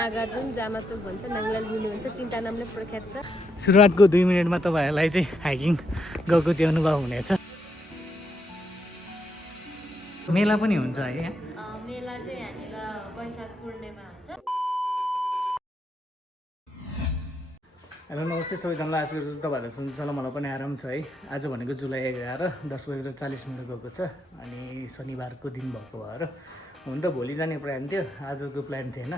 नागार्जुन, जामाचोक भन्छ, नाङलाल मिनी भन्छ, तिनवटा नामले प्रख्यात छ। सुरुवातको 2 मिनटमा तपाईँहरूलाई चाहिँ हाइकिङ गएको चाहिँ अनुभव हुनेछ। मेला पनि हुन्छ है यहाँ? मेला चाहिँ यहाँनिर वैशाख पूर्णिमा हुन्छ। हेलो नमस्ते सबैजनालाई, आशा गर्छु तपाईँहरूलाई सुन्छु। मलाई पनि आराम छ है। आज भनेको जुलाई 11 10:40 गएको छ अनि शनिबारको दिन भएको भएर हुन त भोलि जाने प्लान थियो, आजको प्लान थिएन।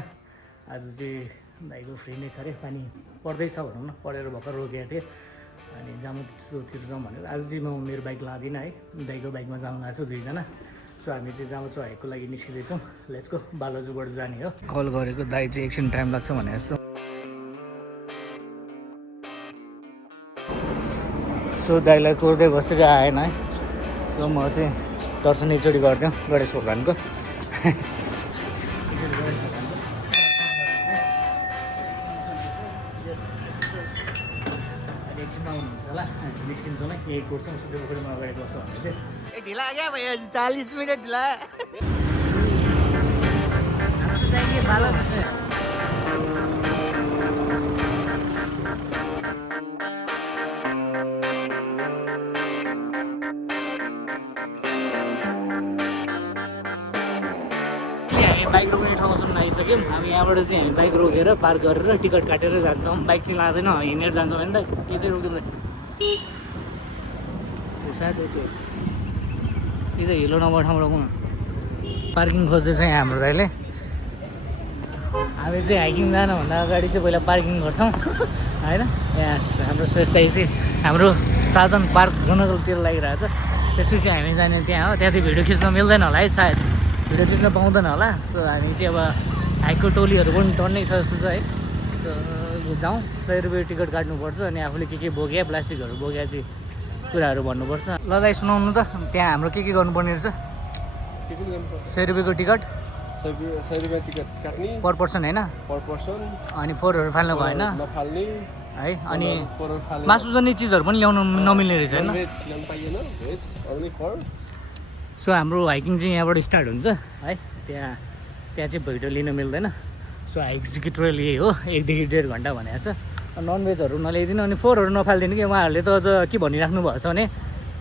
आज चाहिँ दाइको फ्री नै छ अरे, पानी पर्दैछ भनौँ न, परेर भर्खर रोकेको थिएँ अनि जामुचोतिर जाउँ भनेर। आज चाहिँ म मेरो बाइक लाँदिनँ है, दाइको बाइकमा जानु गएको छु दुईजना। सो हामी चाहिँ जामुचो हाइकको लागि निस्किँदैछौँ। लेट्सको बालाजुबाट जाने हो। कल गरेको दाइ चाहिँ एकछिन टाइम लाग्छ भने जस्तो। सो दाइलाई कुर्दै बसेको आएन है। सो म चाहिँ दर्शन एकचोटि गरिदिउँ गणेश भगवान्को। एकछिनमा आउनुहुन्छ होला, निस्किन्छौँ है। यही कुर्छौँ, सुत्दै पोखरीमा अगाडि बस्छ भन्दै थियो। ढिला आ गया भैया, 40 मिनट ढिला। बाइक रोक्ने ठाउँसम्म आइसक्यौँ। हामी यहाँबाट चाहिँ हामी बाइक रोकेर पार्क गरेर टिकट काटेर जान्छौँ। बाइक चाहिँ लाँदैन, हिँडेर जान्छौँ भने त यतै रोक्दिउँ। सायद त्यो हिलो नभएको ठाउँ रोकौँ। पार्किङ खोज्दैछ यहाँ हाम्रो दाइले। हामी चाहिँ हाइकिङ जानुभन्दा अगाडि चाहिँ पहिला पार्किङ गर्छौँ होइन। यहाँ हाम्रो स्वस्थाई चाहिँ हाम्रो साधन पार्क गर्नकोतिर लागिरहेको छ। त्यसपछि हामी जाने त्यहाँ हो। त्यहाँ चाहिँ भिडियो खिच्न मिल्दैन होला है, सायद भिडियो खिच्न पाउँदैन होला। सो हामी चाहिँ अब हाइकको टोलीहरू पनि टन्नै छ जस्तो छ है। सो जाउँ, 100 रुपियाँ टिकट काट्नुपर्छ अनि आफूले के बोक्या प्लास्टिकहरू बोक्या चाहिँ कुराहरू भन्नुपर्छ। ल दाइ सुनाउनु त, त्यहाँ हाम्रो के गर्नुपर्ने रहेछ? 100 रुपियाँको टिकट, 100 रुपियाँ टिकट काट्ने पर पर्सन होइन? पर पर्सन। अनि फोहोरहरू फाल्नु भएन नफाल्ने है। अनि फोहोर फाल्ने मासु जन्ने चिजहरू पनि ल्याउनु नमिल्ने रहेछ होइन? भेज ल्याउनु पाइएन, भेज ओन्ली फर। सो हाम्रो हाइकिङ चाहिँ यहाँबाट स्टार्ट हुन्छ है। त्यहाँ चाहिँ भिडियो लिन मिल्दैन। सो हाइक चाहिँ ट्रेल यही हो, 1 देखि 1.5 घन्टा भनेको छ। ननभेजहरू नल्याइदिनु अनि फोहोरहरू नफालिदिनु कि उहाँहरूले त अझ के भनिराख्नु भएको छ भने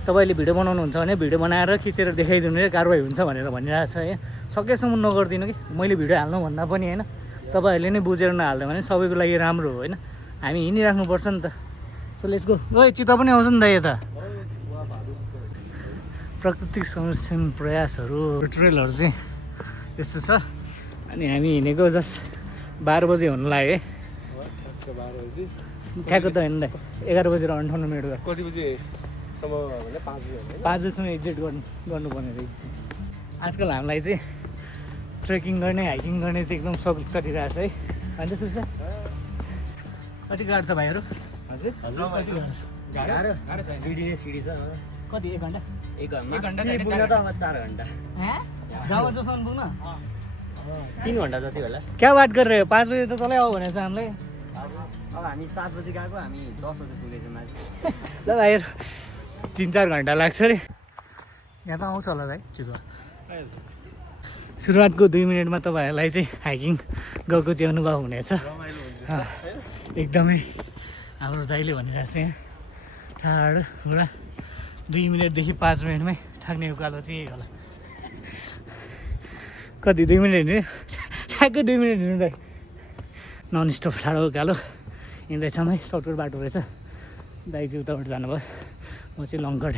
तपाईँले भिडियो बनाउनुहुन्छ भने भिडियो बनाएर खिचेर देखाइदिनु रे, कारवाही हुन्छ भनेर भनिरहेको छ है। सकेसम्म नगरिदिनु कि मैले भिडियो हाल्नु भन्दा पनि होइन, तपाईँहरूले नै बुझेर नहाल्यो भने सबैको लागि राम्रो हो होइन। हामी हिँडिराख्नुपर्छ नि त। So let's go. ओइ चित्त पनि आउँछ नि त यता। प्राकृतिक संरक्षण प्रयासहरू ट्रेलहरू चाहिँ यस्तो छ। अनि हामी हिँडेको जस्ट 12 बजे हुनु लाग्यो है। ठ्याक्क त होइन, 11 बजेर 58 मिनट भयो। कति बजीसम्म भने 5 बजी? 5 बजीसम्म एक्जिट गर्नुपर्ने थियो। आजकल हामीलाई चाहिँ ट्रेकिङ गर्ने हाइकिङ गर्ने चाहिँ एकदम सौक चढिरहेको छ है। अन्त सुन्छ कति गाह्रो छ भाइहरू? हजुर कति गाह्रो छ? सिडी छ। कति 1 घन्टा? 1 घन्टा पुग्न त अब 4 घन्टा। जाऊ जोसम्म पुग्न 3 घन्टा जति होला। क्या बात गरेर 5 बजे त तलै आऊ भनेको छ हामीलाई। अब हामी 7 बजी गएको, हामी 10 बजी पुगेको माथि। ल भाइहरू 3-4 घन्टा लाग्छ अरे। यहाँ त आउँछ होला भाइ चितुवा। सुरुवातको 2 मिनटमा तपाईँहरूलाई चाहिँ हाइकिङ गएको चाहिँ अनुभव हुनेछ। एकदमै हाम्रो दाइले भनिरहेको छ यहाँ टाढोबाट 2 मिनटदेखि 5 मिनटमै थाक्ने उकालो चाहिँ यही होला। कति 2 मिनट हिँड्ने? ठ्याक्कै 2 मिनट हिँड्नु दाइ। नन स्टप टाढो उकालो हिँड्दैछौँ है। सर्टकट बाटो रहेछ। दाइ चाहिँ उताबाट जानुभयो, म चाहिँ लङकट,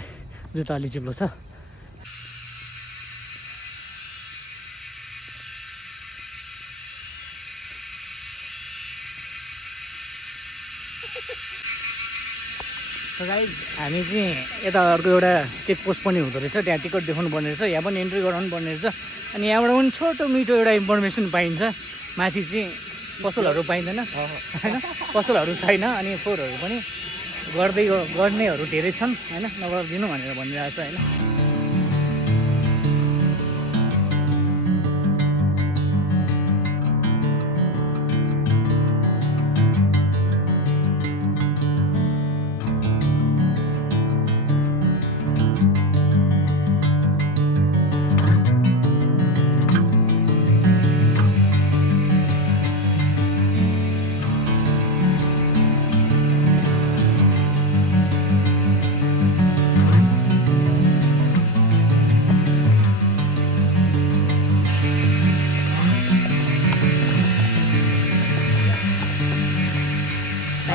जुत्ता अलि चिप्लो छ। सो गाइज हामी चाहिँ यता अर्को एउटा चेकपोस्ट पनि हुँदो रहेछ, त्यहाँ टिकट देखाउनु पर्ने रहेछ, यहाँ पनि एन्ट्री गराउनु पर्ने रहेछ। अनि यहाँबाट पनि छोटो मिठो एउटा इन्फर्मेसन पाइन्छ। माथि चाहिँ पसलहरू पाइँदैन होइन, पसलहरू छैन। अनि फोहोरहरू पनि गर्नेहरू धेरै छन् होइन, नगरिदिनु भनेर भनिरहेको छ होइन।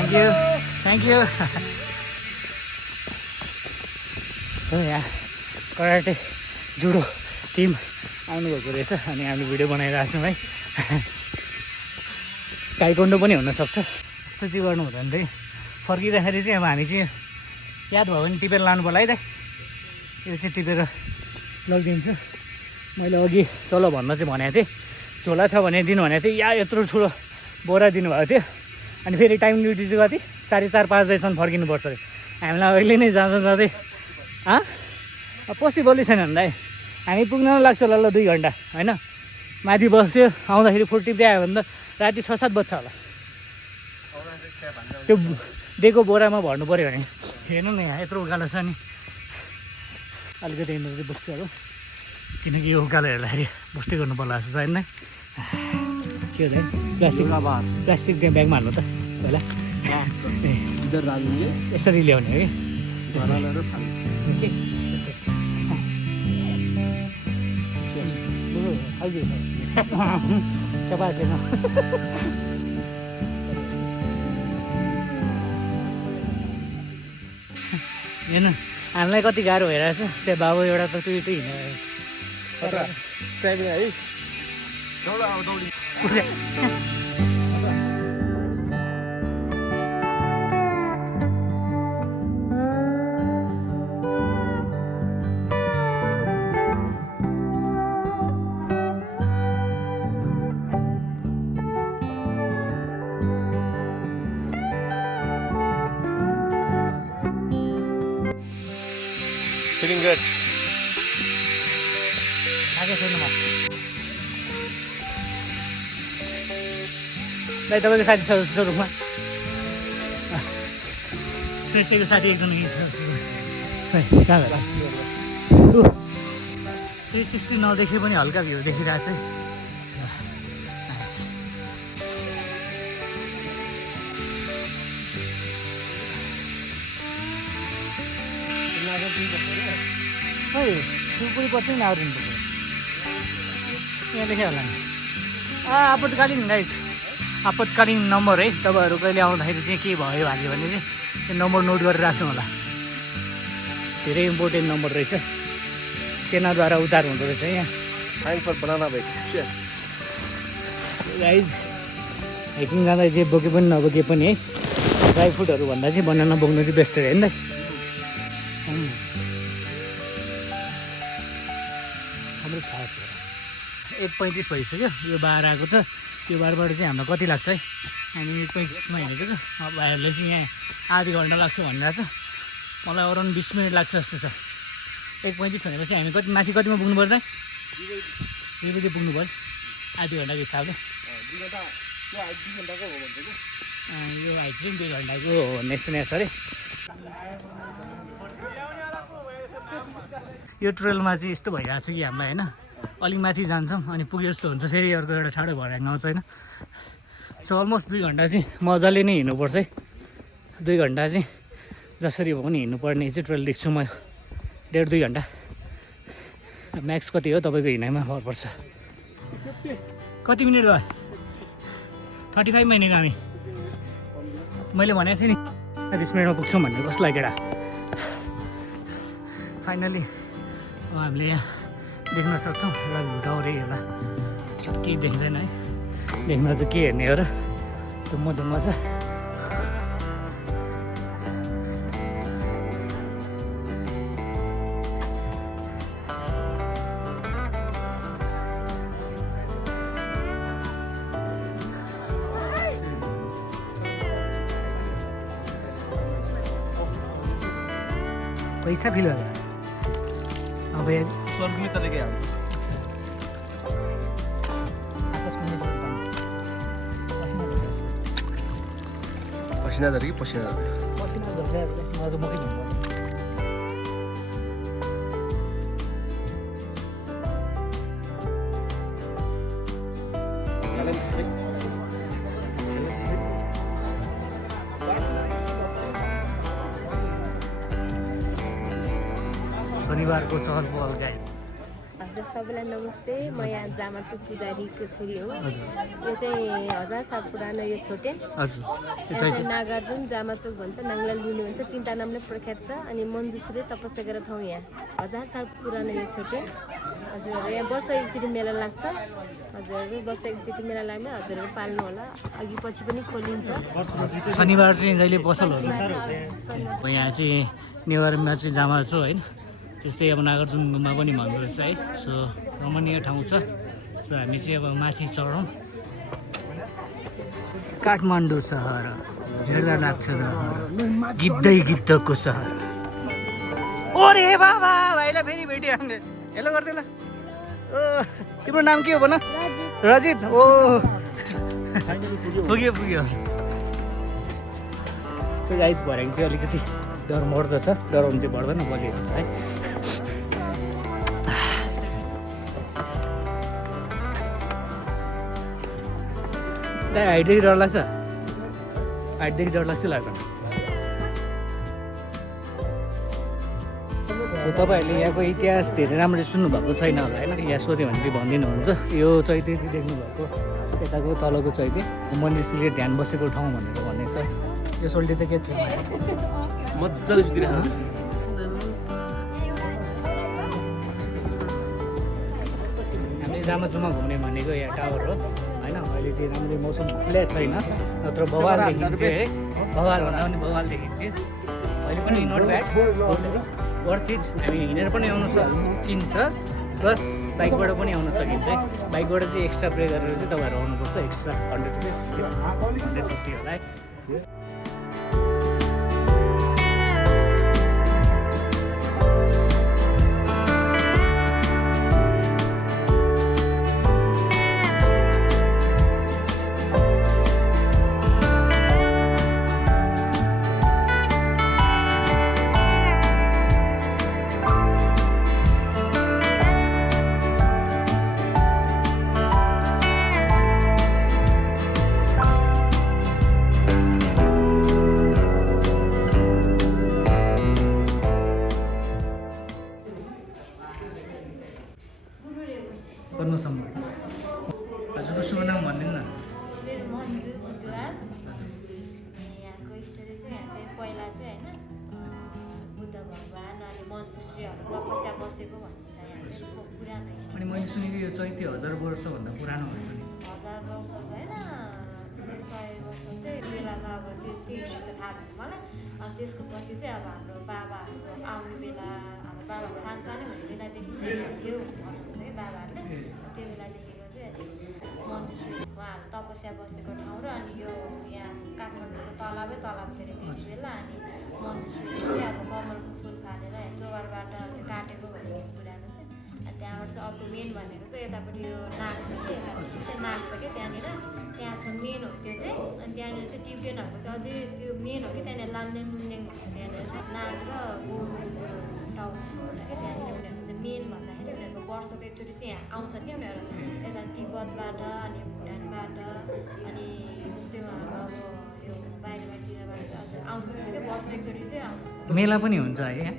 थ्याङ्क यू सो यहाँ कराटे जुडो टिम आउनुभएको रहेछ अनि हामीले भिडियो बनाइरहेको छौँ है ताइक्वान्डो पनि हुनसक्छ यस्तो चाहिँ गर्नु हुँदैन त्यही फर्किँदाखेरि चाहिँ अब हामी चाहिँ याद भयो भने टिपेर लानु पर्ला है त यो चाहिँ टिपेर लगिदिन्छु मैले अघि तल भन्न चाहिँ भनेको थिएँ झोला छ भने दिनु भनेको थिएँ या यत्रो ठुलो बोरा दिनुभएको थियो अनि फेरि टाइम ड्युटी चाहिँ कति 4:30-5 बजीसम्म फर्किनुपर्छ अरे हामीलाई अहिले नै जाँदा जाँदै पोसिबलै छैन भन्दा हामी पुग्न लाग्छ ल 2 घन्टा होइन माथि बस्यो आउँदाखेरि फुल टिप्दै आयो भने त राति 6-7 बज्छ होला त्यो दिएको बोरामा भर्नु पऱ्यो भने हेर्नु न यहाँ यत्रो उकालो छ नि अलिकति इमर्जेन्सी बुस्टहरू किनकि यो उकालो हेर्दाखेरि बुस्टै गर्नु पर्ला जस्तो छ होइन के हो प्लास्टिक त्यहाँ ब्यागमा हाल्नु त पहिला यसरी ल्याउने है चपाएको हेर्नु हामीलाई कति गाह्रो भइरहेछ त्यो बाबु एउटा त त्यो हिँडेर Feeling good. आगे छैन म दाइ तपाईँको साथी छ जस्तो रूपमा श्रेष्ठको साथी एकजना के छ कहाँ होला 360 नदेखे पनि हल्का भ्यू देखिरहेको छ पुरी पर्छ नि आउनु पर्छ यहाँ लेख्यो होला नि आपतकालीन गाइस आपतकालीन नम्बर है तपाईँहरू कहिले आउँदाखेरि चाहिँ के भयो भन्यो भने चाहिँ त्यो नम्बर नोट गरेर राख्नु होला धेरै इम्पोर्टेन्ट नम्बर रहेछ सेनाद्वारा उद्धार हुँदो रहेछ यहाँ Time for banana bites. Yes. Guys hiking जाँदा जे बोके पनि नबोके पनि है ड्राई फ्रुटहरू भन्दा चाहिँ बनाना बोक्नु चाहिँ बेस्ट अरे होइन हाम्रो थाहा छ 1:35 भइसक्यो यो बार आएको छ यो बारबाट चाहिँ हामीलाई कति लाग्छ है हामी 1:35मा हिँडेको छ अब भाइहरूले चाहिँ यहाँ आधी घन्टा लाग्छ भनिरहेको छ मलाई अराउन्ड 20 मिनट लाग्छ जस्तो छ 1:35 भनेपछि हामी कति माथि कतिमा पुग्नु पर्दा 2 बजी पुग्नु पऱ्यो आधी घन्टाको हिसाबले यो हाइट चाहिँ 2 घन्टाको हो भन्ने सुनेको छ अरे यो ट्रेलमा चाहिँ यस्तो भइरहेको छ कि हामीलाई होइन अलिक माथि जान्छौँ अनि पुग्यो जस्तो हुन्छ फेरि अर्को एउटा ठाडो भएर आउँछ होइन सो अलमोस्ट 2 घन्टा चाहिँ मजाले नै हिँड्नुपर्छ है 2 घन्टा चाहिँ जसरी भए पनि हिँड्नुपर्ने चाहिँ ट्रेल देख्छु म 1.5-2 घन्टा म्याक्स कति हो तपाईँको हिँडाइमा भर पर्छ कति मिनट भयो 35 हिँडेको हामी मैले भनेको थिएँ नि 20 मिनटमा पुग्छौँ भन्ने कस्तो लाग्यो केटा फाइनली अब हामीले यहाँ देख्न सक्छौँ एउटा भ्यू टावर होला केही देख्दैन है देख्न चाहिँ के हेर्ने हो र धुम्म छ कैसा फिल हो रहा है अब स्वर्ग में चले गए हम पसीना झरे कि पसीना झरे पसीना झर्छ मलाई त मकै झुम्छ शनिबारको चहल पहल गाई आज हजुर सबैलाई नमस्ते। म यहाँ जामाचु पुजारीको छोरी हो। हजुर यो चाहिँ 1000 साल पुरानो यो छोटे। हजुर यहाँ चाहिँ नागार्जुन जामाचोक भन्छ, नाङ्गलाल दिनु भन्छ, तिनवटा नामले प्रख्यात छ। अनि मन्जुश्री तपस्या गरेर ठाउँ यहाँ 1000 साल पुरानो यो छोटे। हजुर यहाँ वर्ष एकचोटि मेला लाग्छ। हजुरहरू वर्ष एकचोटि मेला लाग्ने हजुरहरू पाल्नु होला। अघि पछि पनि खोलिन्छ। शनिबार चाहिँ जहिले पसलहरू छ। यहाँ चाहिँ नेवारमा चाहिँ जामाचो होइन, त्यस्तै अब नागार्जुन गुम्बा पनि भन्दो रहेछ है। सो रमणीय ठाउँ छ। सो हामी चाहिँ अब माथि चढौँ। काठमाडौँ सहर हेर्दा लाग्छ गिद्धै गिद्धको सहर। ओरे बाबा भाइलाई फेरि भेट्यो हामीले। हेलो गर्दै ल। ओ तिम्रो नाम के हो भन? रजित। ओ पुग्यो पुग्यो। सो गाइस भरेको चाहिँ अलिकति डर मर्दो छ। डराउनु चाहिँ पर्दैन, बलिएको छ है। दाइ हाइटदेखि डर लाग्छ? हाइटदेखि डर लाग्छ लाग्दैन? सो तपाईँहरूले यहाँको इतिहास धेरै राम्ररी सुन्नुभएको छैन होला होइन। यहाँ सोध्यो भने चाहिँ भनिदिनुहुन्छ। यो चैते चाहिँ देख्नुभएको यताको तलको चैते मन्दिरले ध्यान बसेको ठाउँ भनेर भन्ने छ। यो सोल्टी त के छ मजाले सुतिरहेको हामीले जामाचुमा घुम्ने भनेको यहाँ टावर हो होइन। अहिले चाहिँ राम्रो मौसम खुल्लै छैन, नत्र बवाल देखिन्थ्यो है। बवाल भन्दा पनि बवाल देखिन्थ्यो। अहिले पनि नट ब्याड, वर्थ इट। हामी हिँडेर पनि आउनु सकिन्छ, प्लस बाइकबाट पनि आउन सकिन्छ है। बाइकबाट चाहिँ एक्स्ट्रा पे गरेर चाहिँ तपाईँहरू आउनुपर्छ। एक्स्ट्रा 100 रुपियाँ 150 होला है। गर्नुसम्म हजुरको शुभ नाम भनिदिनु न। मेरो मन्जु बुद्धवाल। यहाँको स्टोरी चाहिँ यहाँ चाहिँ पहिला चाहिँ होइन बुद्ध भगवान अनि मन्जुश्रीहरू तपस्या बसेको भन्ने छ। यहाँ चाहिँ पुरानो अनि स्टोरी। मैले सुनेको यो चैत्य 1000 वर्षभन्दा पुरानो भन्छ नि। 1000 वर्ष भएन, 100 वर्ष चाहिँ बेलामा अब त्यो हिस्ट्री त थाहा भयो मलाई। अनि त्यसको पछि चाहिँ अब हाम्रो बाबाहरूको आउने बेला, हाम्रो बाबाहरू सानसानै हुने बेलादेखि चाहिँ थियो भन्नुहुन्छ कि बाबाहरूले। त्यो बेलादेखिको चाहिँ मन्जुश्री उहाँहरू तपस्या बसेको ठाउँ र अनि यो यहाँ काठमाडौँको तलाबै तलाब थियो अरे त्यति बेला। अनि मन्जुश्रीले चाहिँ अब कमलको फुल फालेर यहाँ चोबारबाट त्यो काटेको भन्ने कुराको चाहिँ। अनि त्यहाँबाट चाहिँ अर्को मेन भनेको चाहिँ यतापट्टि यो नाग छ कि यतापट्टि चाहिँ नाग छ कि त्यहाँनिर। त्यहाँ छ मेन हो त्यो चाहिँ। अनि त्यहाँनिर चाहिँ टिबेटनहरूको चाहिँ अझै त्यो मेन हो कि त्यहाँनिर लान्देन नुन्देन भन्छ। त्यहाँनिर चाहिँ नाग र गोरु त्यो टाउको हुन्छ कि त्यहाँनिर उनीहरूको चाहिँ मेन भन्दाखेरि उनीहरूको वर्षको एकचोटि चाहिँ यहाँ आउँछन् क्या उनीहरू। यता तिब्बतबाट अनि भुटानबाट अनि जस्तै उहाँहरू अब त्यो बाहिर बाहिरतिरबाट चाहिँ अझ आउनुहुन्छ क्या। वर्षको एकचोटि चाहिँ आउनुहुन्छ। मेला पनि हुन्छ है यहाँ?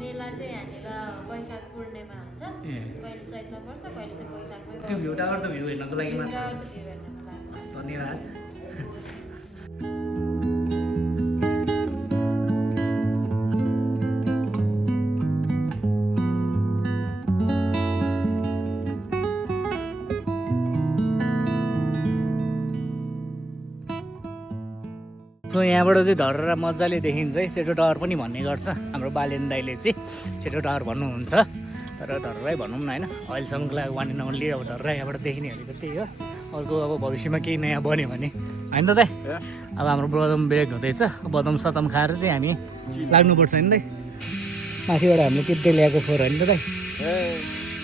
मेला चाहिँ यहाँनिर वैशाख पूर्णिमा हुन्छ। कहिले चैतमा पर्छ, कहिले चाहिँ वैशाखमै त्यो भ्यू टावर त भ्यू हेर्नको लागि मात्र। पर्छ। धन्यवाद। सो यहाँबाट चाहिँ धरेर मजाले देखिन्छ है। सेतो टावर पनि भन्ने गर्छ हाम्रो बालेन दाइले चाहिँ। सेतो टावर भन्नुहुन्छ तर धर्रै भनौँ न होइन। अहिलेसम्मको लागि वान एन्ड ओन्ली अब धरेर यहाँबाट देखिने भनेको त्यही हो। अर्को अब भविष्यमा केही नयाँ बन्यो भने होइन त दाइ। अब हाम्रो बदम ब्रेक हुँदैछ। बदम सदम खाएर चाहिँ हामी लाग्नुपर्छ नि दाइ। माथिबाट हामीले कित्ते ल्याएको फोहोर होइन त दाइ?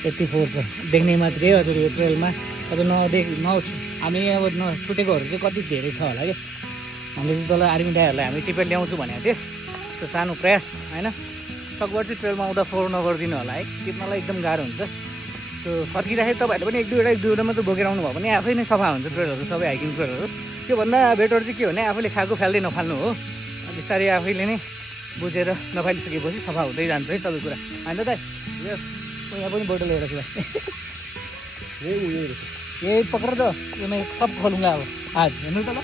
यति फोहोर छ देख्ने मात्रै हजुर यो ट्रेलमा। अझ हामी अब नछुटेकोहरू चाहिँ कति धेरै छ होला क्या। हामीले चाहिँ तल आर्मी दाइहरूलाई हामी टिपेर ल्याउँछु भनेको थियो। सो सानो प्रयास होइन। सकभर चाहिँ ट्रेलमा आउँदा फोहोर नगरिदिनु होला है, टिप्नलाई एकदम गाह्रो हुन्छ। सो फर्किँदाखेरि तपाईँहरूले पनि एक दुईवटा मात्रै बोकेर आउनु भयो भने आफै नै सफा हुन्छ ट्रेलहरू, सबै हाइकिङ ट्रेलहरू। त्योभन्दा बेटर चाहिँ के हो भने आफूले खाएको फ्याल्दै नफाल्नु हो। बिस्तारै आफैले नै बुझेर नफालिसकेपछि सफा हुँदै जान्छ है सबै कुरा होइन त दाइ? यस यहाँ पनि बोतल हेरेको छ यही उयो रहेछ यही पक्र त यो मैं सब खोलूँगा अब आज हेर्नु त ल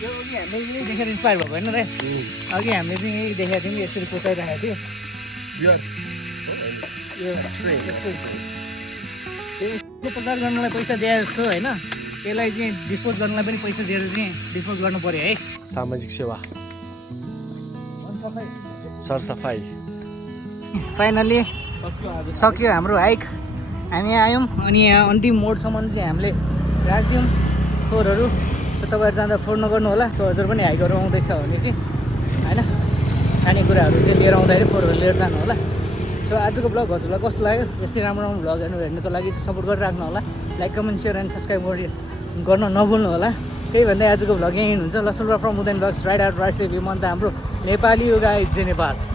यो अघि हामीले यही देखेर इन्सपायर भएको होइन र अघि हामीले चाहिँ यही देखेको थियौँ यसरी कोचाइरहेको थियो यो प्रचार गर्नलाई पैसा दिए जस्तो होइन यसलाई चाहिँ डिस्पोज गर्नलाई पनि पैसा दिएर चाहिँ डिस्पोज गर्नु पऱ्यो है सामाजिक सेवा सरसफाइ फाइनल्ली सक्यो हाम्रो हाइक हामी आयौँ अनि यहाँ अन्तिम मोडसम्म चाहिँ हामीले राखिदियौँ फोहोरहरू तपाईँहरू जाँदा फोहोर नगर्नु होला सो हजुर पनि हाइकहरू आउँदैछ भने चाहिँ होइन खानेकुराहरू चाहिँ लिएर आउँदाखेरि फोहोरहरू लिएर जानु होला सो आजको ब्लग हजुरलाई कस्तो लाग्यो यस्तै राम्रो राम्रो भ्लगहरू हेर्नुको लागि चाहिँ सपोर्ट गरिराख्नु होला like comment share and subscribe गर्न नभुल्नु होला त्यही भन्दै आजको भ्लग यहीँ हुन्छ लसुलबा फ्रम उदेन ब्लग्स राइट आउट राइट सेभ यो मन त हाम्रो नेपाली युगा इज नेपाल